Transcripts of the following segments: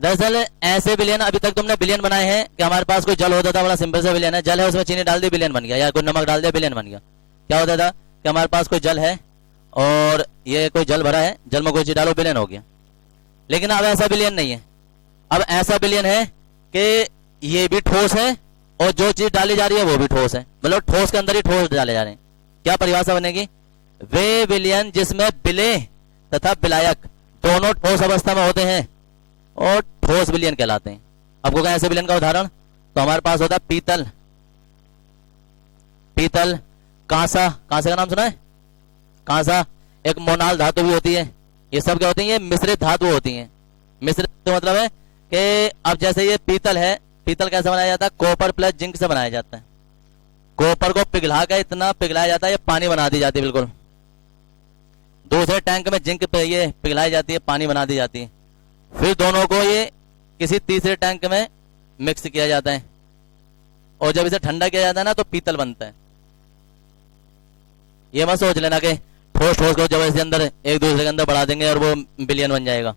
दरअसल ऐसे बिलियन अभी तक तुमने बिलियन बनाए हैं कि हमारे पास कोई जल होता था, बड़ा सिंपल सा बिलियन है, जल है उसमें चीनी डाल दी बिलियन बन गया, या कोई नमक डाल दिया बिलियन बन गया। क्या होता था कि हमारे पास कोई जल है और ये कोई जल भरा है, जल में कोई चीज डालो बिलियन हो गया। लेकिन अब ऐसा बिलियन नहीं है, अब ऐसा बिलियन है कि ये भी ठोस है और जो चीज डाली जा रही है वो भी ठोस है, मतलब ठोस के अंदर ही ठोस डाले जा रहे हैं। क्या परिभाषा बनेगी? वे विलयन जिसमें विलेय तथा विलायक दोनों ठोस अवस्था में होते हैं और ठोस विलयन कहलाते हैं। आपको कहें ऐसे विलयन का उदाहरण, तो हमारे पास होता है पीतल, पीतल, कांसा, कांसे का नाम सुना है? कांसा एक मोनाल धातु भी होती है। ये सब क्या होती है? ये मिश्रित धातु होती हैं। मिश्रित तो मतलब है कि अब जैसे ये पीतल है, पीतल कैसे बनाया जाता है? कॉपर प्लस जिंक से बनाया जाता है। कॉपर को पिघला कर इतना पिघलाया जाता है ये पानी बना दी जाती है, बिल्कुल। दूसरे टैंक में जिंक पे ये पिघलाई जाती है, पानी बना दी जाती है। फिर दोनों को ये किसी तीसरे टैंक में मिक्स किया जाता है और जब इसे ठंडा किया जाता है ना तो पीतल बनता है। ये मत सोच लेना कि ठोस ठोस को जब इसके अंदर एक दूसरे के अंदर बढ़ा देंगे और वो बिलियन बन जाएगा।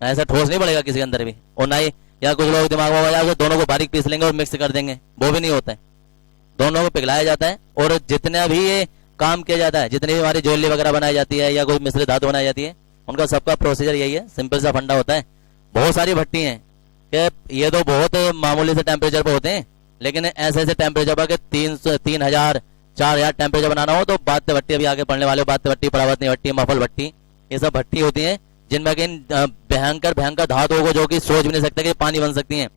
ऐसा ठोस नहीं पड़ेगा किसी के अंदर भी, और ना ही या कुछ लोग दिमाग में जाकर दोनों को बारीक पीस लेंगे और मिक्स कर देंगे, वो भी नहीं होता है। दोनों को पिघलाया जाता है और जितना भी ये काम किया जाता है, जितनी भी हमारी ज्वेलरी वगैरह बनाई जाती है या कोई मिश्रित धातु बनाई जाती है, उनका सबका प्रोसीजर यही है, सिंपल सा फंडा होता है। बहुत सारी भट्टी हैं कि ये तो बहुत मामूली से टेम्परेचर पे होते हैं, लेकिन ऐसे ऐसे टेम्परेचर पर 3,000 4,000 टेम्परेचर बनाना हो तो बात्य भट्टी, अभी आगे पढ़ने वाले बात्य भट्टी, परावर्तनी भट्टी, मफल भट्टी, ये सब भट्टी होती हैं जिनमें कि भयंकर भयंकर धातुओं को जो कि सोच भी नहीं सकते कि पानी बन सकती हैं।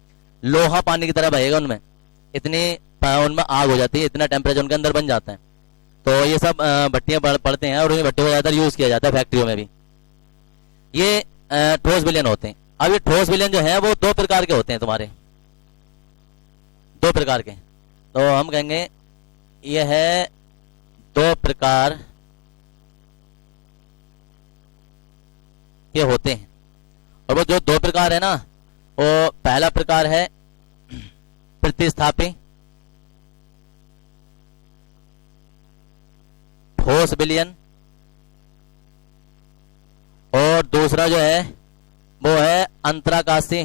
लोहा पानी की तरह बहेगा उनमें, इतनी उनमें आग हो जाती है, इतना टेम्परेचर उनके अंदर बन जाता है। तो ये सब भट्टियां पड़ते हैं और उन्हीं भट्टियों को ज्यादातर यूज किया जाता है फैक्ट्रियों में भी। ये ठोस विलयन होते हैं। अब ये ठोस विलयन जो है वो दो प्रकार के होते हैं तुम्हारे, दो प्रकार के। तो हम कहेंगे ये है दो प्रकार के होते हैं। और वो जो दो प्रकार है ना, वो पहला प्रकार है प्रतिस्थापी ठोस विलयन, और दूसरा जो है वो है अंतराकाशी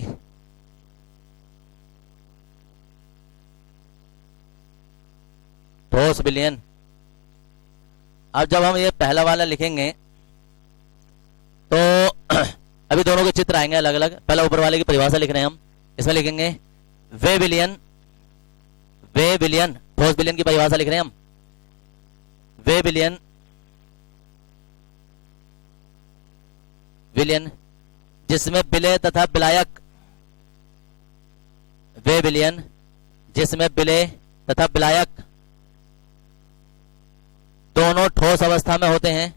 ठोस विलयन। अब जब हम ये पहला वाला लिखेंगे तो अभी दोनों के चित्र आएंगे अलग अलग। पहला ऊपर वाले की परिभाषा लिख रहे हैं हम, इसमें लिखेंगे वे विलयन, वे विलयन ठोस विलयन की परिभाषा लिख रहे हैं हम। वे विलयन, विलयन जिसमें विलेय तथा विलायक, वे विलयन जिसमें विलेय तथा विलायक दोनों ठोस अवस्था में होते हैं।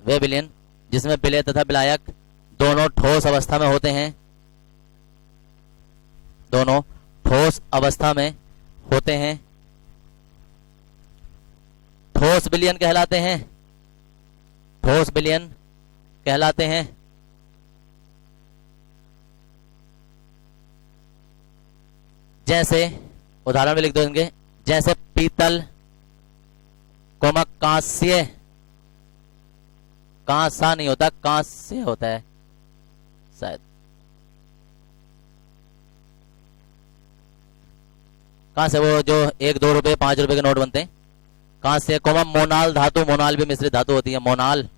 वे विलयन जिसमें विलेय तथा विलायक दोनों ठोस अवस्था में होते हैं, दोनों ठोस अवस्था में होते हैं, ठोस विलयन कहलाते हैं, ठोस विलयन कहलाते हैं। जैसे उदाहरण में लिख दो इनके, जैसे पीतल कोमा कांस्य, कांसा नहीं होता कांस्य होता है शायद, कहां से वो जो 1 2 रुपए 5 रुपए के नोट बनते हैं, कहां से कोमा मोनाल धातु, मोनाल भी मिश्रित धातु होती है, मोनाल,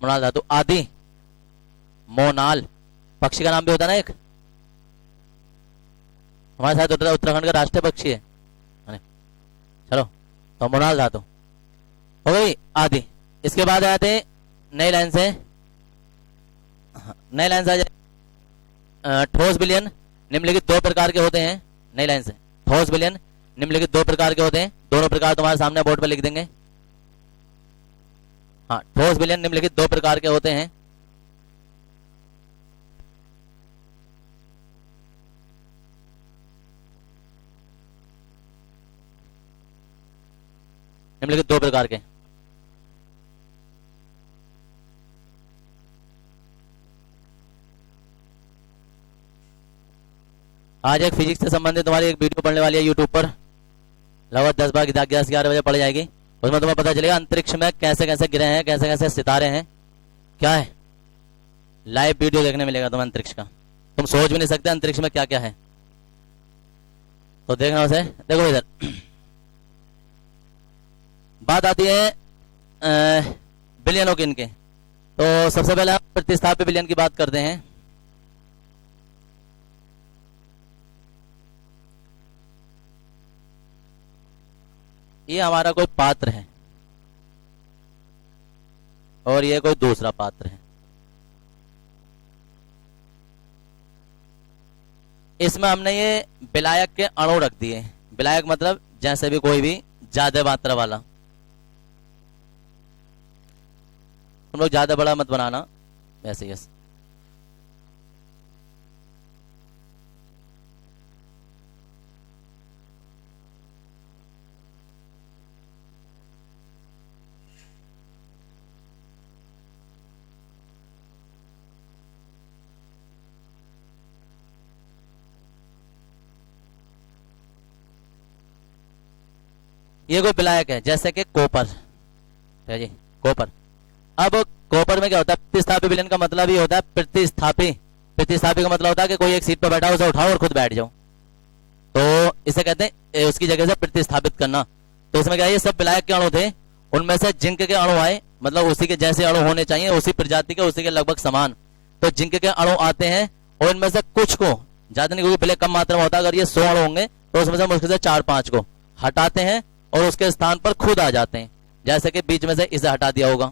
मोनाल धातु आदि, मोनाल पक्षी का नाम भी होता है ना एक, हमारे साथ उत्तराखंड का राष्ट्रीय पक्षी है। चलो तो मोनाल धातु हो गई आदि। इसके बाद आते हैं नई लाइन से, नई लाइन से आ जाए ठोस विलयन निम्नलिखित दो प्रकार के होते हैं। नई लाइन से ठोस विलयन निम्नलिखित दो प्रकार के होते हैं, दोनों प्रकार तुम्हारे सामने बोर्ड पर लिख देंगे। हाँ, ठोस विलयन निम्नलिखित दो प्रकार के होते हैं। निम्नलिखित दो प्रकार के, आज एक फिजिक्स से संबंधित तुम्हारी एक वीडियो पढ़ने वाली है यूट्यूब पर, लगभग 10 11 बजे पढ़ जाएगी। उसमें तुम्हें पता चलेगा अंतरिक्ष में कैसे कैसे ग्रह हैं, कैसे कैसे सितारे हैं, क्या है। लाइव वीडियो देखने मिलेगा तुम्हें अंतरिक्ष का, तुम सोच भी नहीं सकते अंतरिक्ष में क्या क्या है। तो देखना उसे। देखो इधर बात आती है बिलियनों की इनके। तो सबसे पहले हम प्रतिस्थाप्य बिलियन की बात करते हैं। ये हमारा कोई पात्र है और ये कोई दूसरा पात्र है। इसमें हमने ये विलायक के अणु रख दिए। विलायक मतलब जैसे भी कोई भी ज्यादा मात्रा वाला। तुम लोग ज्यादा बड़ा मत बनाना, वैसे यस। ये कोई विलायक है जैसे कि कॉपर है जी, कॉपर। अब कॉपर में क्या होता है, प्रतिस्थापी विलयन का मतलब ये होता है प्रतिस्थापी। प्रतिस्थापी का मतलब होता है कि कोई एक सीट पर बैठा है उसे उठाओ और खुद बैठ जाओ, तो इसे कहते हैं उसकी जगह से प्रतिस्थापित करना। तो इसमें क्या है, ये सब विलायक के अणु थे, उनमें से जिंक के अणु आए, मतलब उसी के जैसे अणु होने चाहिए, उसी प्रजाति के, उसी के लगभग समान। तो जिंक के अणु आते हैं और इनमें से कुछ को, ज्यादा नहीं क्योंकि विलय कम मात्रा में होता है, अगर ये 100 अणु होंगे तो उसमें से मुश्किल से 4-5 को हटाते हैं और उसके स्थान पर खुद आ जाते हैं। जैसे कि बीच में से इसे हटा दिया होगा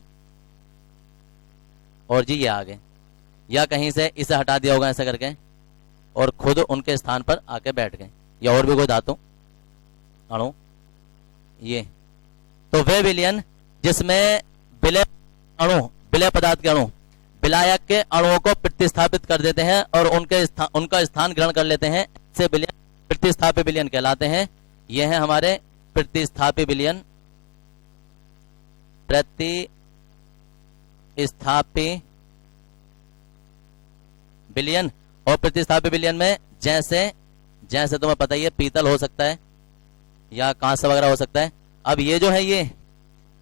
और जी ये आ गए, या कहीं से इसे हटा दिया होगा ऐसा करके और खुद उनके स्थान पर आके बैठ गए, या और भी कोई धातु अणु ये। तो वे विलयन जिसमें विलय अणु, विलय पदार्थ के अणु विलायक के अणुओं को प्रतिस्थापित कर देते हैं और उनका स्थान ग्रहण कर लेते हैं, ऐसे विलयन प्रतिस्थापी विलयन कहलाते हैं। यह है हमारे प्रतिस्थापी विलयन। प्रतिस्थापी विलयन। और प्रतिस्थापी विलयन में जैसे जैसे तुम्हें पता ही है, पीतल हो सकता है या कांच वगैरह हो सकता है। अब ये जो है ये,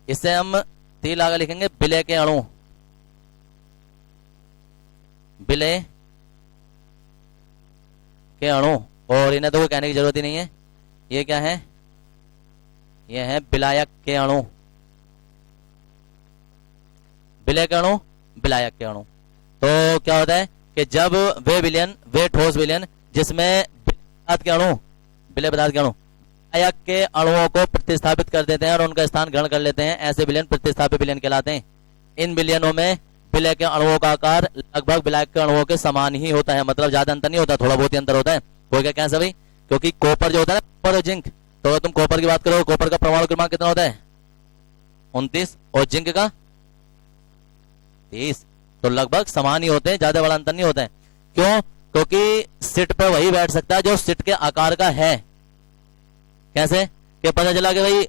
इसे हम तीर आगे लिखेंगे विलय के अणु। विलय के अणु, और इन्हें तो कोई कहने की जरूरत ही नहीं है। ये क्या है, ये है विलायक के अणु। विलय के अणु, विलायक के अणु। तो क्या होता है कि जब वे विलयन, वे ठोस विलयन जिसमें पदार्थ के अणु, विलय पदार्थ के अणु विलायक के अणुओं को प्रतिस्थापित कर देते हैं और उनका स्थान ग्रहण कर लेते हैं, ऐसे विलयन प्रतिस्थापी विलयन कहलाते हैं। इन विलयनों में विलय के अणुओं का आकार लगभग विलायक के अणुओं के समान ही होता है, मतलब ज्यादा अंतर नहीं होता, थोड़ा बहुत ही अंतर होता है। हो गया क्या सभी, क्योंकि कॉपर जो होता है ना, कॉपर और जिंक, तो अगर तुम कॉपर की बात करो, कॉपर का परमाणु क्रमांक कितना होता है 29 और जिंक का 30, तो लगभग समान ही होते हैं, ज्यादा बड़ा अंतर नहीं होता है। क्यों, क्योंकि सीट पर वही बैठ सकता है जो सीट के आकार का है। कैसे कि पता चला कि भाई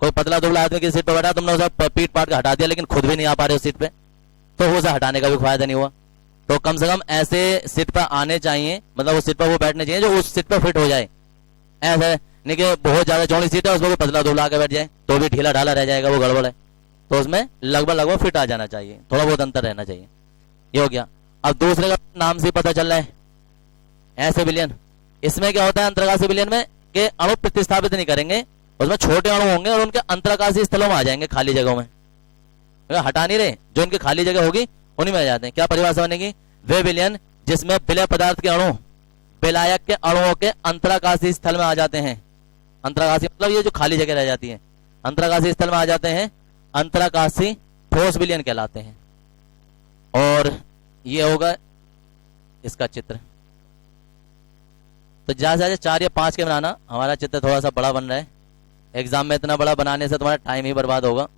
कोई पतला दुबला आदमी की सीट पर बैठा, तुमने उसे पीट पाट के हटा दिया लेकिन खुद भी नहीं आ पा रहे उस सीट पे, तो उसे हटाने का भी फायदा नहीं हुआ। तो कम से कम ऐसे सीट पर आने चाहिए, मतलब उस सीट पर वो बैठने चाहिए जो उस सीट पर फिट हो जाए। ऐसा नहीं कि बहुत ज्यादा चौड़ी सीट है उसमें पतला दुबला आके बैठ जाए तो भी ढीला ढाला रह जाएगा, वो गड़बड़ है। तो उसमें लगभग फिट आ जाना चाहिए, थोड़ा बहुत अंतर रहना चाहिए। ये हो गया। अब दूसरे का नाम से पता चल रहा है ऐसे विलयन। इसमें क्या होता है अंतरकाशी विलयन में कि अणु प्रतिस्थापित नहीं करेंगे, उसमें छोटे अणु होंगे और उनके अंतरकाशी स्थलों में आ जाएंगे, खाली जगहों में हटा नहीं रहे, जो उनकी खाली जगह होगी उन्हीं में आ जाते हैं। क्या परिभाषा बनेगी, वे विलयन जिसमें विलय पदार्थ के अणु विलायक के अणुओं के अंतराकाशी स्थल में आ जाते हैं। अंतराकाशी मतलब ये जो खाली जगह रह जाती है, अंतराकाशी स्थल में आ जाते हैं, अंतराकाशी ठोस विलयन कहलाते हैं। और ये होगा इसका चित्र। तो ज्यादा से 4 या 5 के बनाना, हमारा चित्र थोड़ा सा बड़ा बन रहा है, एग्जाम में इतना बड़ा बनाने से तुम्हारा टाइम ही बर्बाद होगा।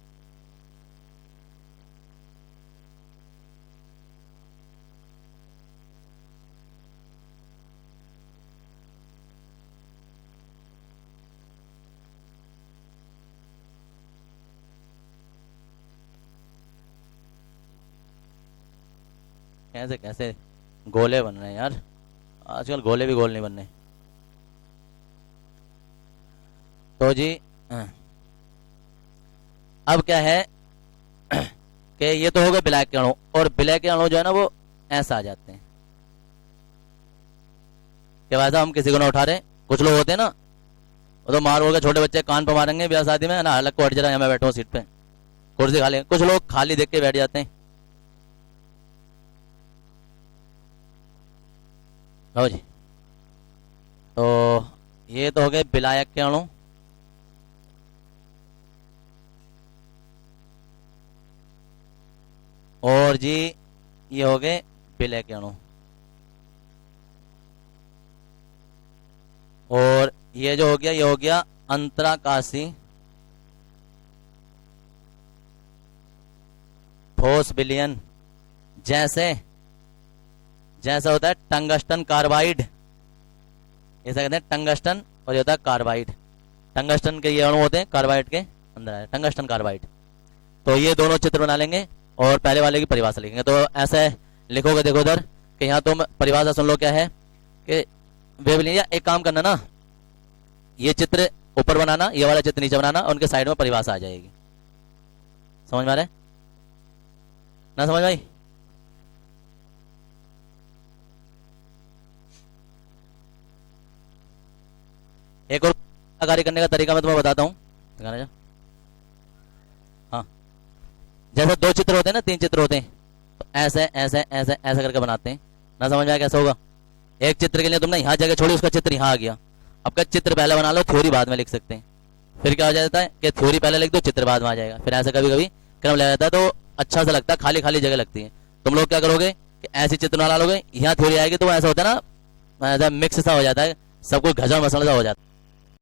कैसे कैसे गोले बन रहे हैं यार, आजकल गोले भी गोल नहीं बन रहे। तो जी अब क्या है कि ये तो हो गए ब्लैक के अणु, और ब्लैक के अणु जो है ना वो ऐसा आ जाते हैं कि वैसा हम किसी को ना उठा रहे। कुछ लोग होते हैं ना, वो तो मार के छोटे बच्चे कान पर मारेंगे ब्याह शादी में ना, अलग को हट जरा, मैं बैठा हूँ सीट पे, कुर्सी खाली। कुछ लोग खाली देख के बैठ जाते हैं। लो जी, तो ये तो हो गए विलायक के अणु। और जी ये हो गए विलय के अणु। और ये जो हो गया, ये हो गया अंतराकाशी ठोस विलयन। जैसे जैसा होता है टंगस्टन कार्बाइड, ऐसा कहते हैं टंगस्टन, और ये होता है कार्बाइड। टंगस्टन के ये अणु होते हैं कार्बाइड के अंदर है, टंगस्टन कार्बाइड। तो ये दोनों चित्र बना लेंगे और पहले वाले की परिभाषा लिखेंगे। तो ऐसे लिखोगे, देखो उधर कि यहाँ तुम परिभाषा सुन लो क्या है कि वेवलेंथ। या एक काम करना ना, ये चित्र ऊपर बनाना, ये वाला चित्र नीचे बनाना, और उनके साइड में परिभाषा आ जाएगी। समझ में आ रहा है ना? समझ भाई? एक और कार्य करने का तरीका मैं तुम्हें बताता हूँ। हाँ, जैसे दो चित्र होते हैं ना, तीन चित्र होते हैं, तो ऐसे ऐसे ऐसे ऐसे करके बनाते हैं ना। समझ में आया कैसे होगा? एक चित्र के लिए तुमने यहाँ जगह छोड़ी, उसका चित्र यहाँ आ गया। अब का चित्र पहले बना लो, थ्योरी बाद में लिख सकते हैं। फिर क्या हो जाता है कि थ्योरी पहले लिख दो, चित्र बाद में आ जाएगा। फिर ऐसे कभी कभी क्रम ले जाता है, तो अच्छा सा लगता है, खाली खाली जगह लगती है। तुम लोग क्या करोगे कि ऐसे चित्र बना लोगे, यहाँ थ्योरी आएगी, तो ऐसा होता है ना, मिक्स सा हो जाता है, सब कुछ घजा मसला सा हो जाता है।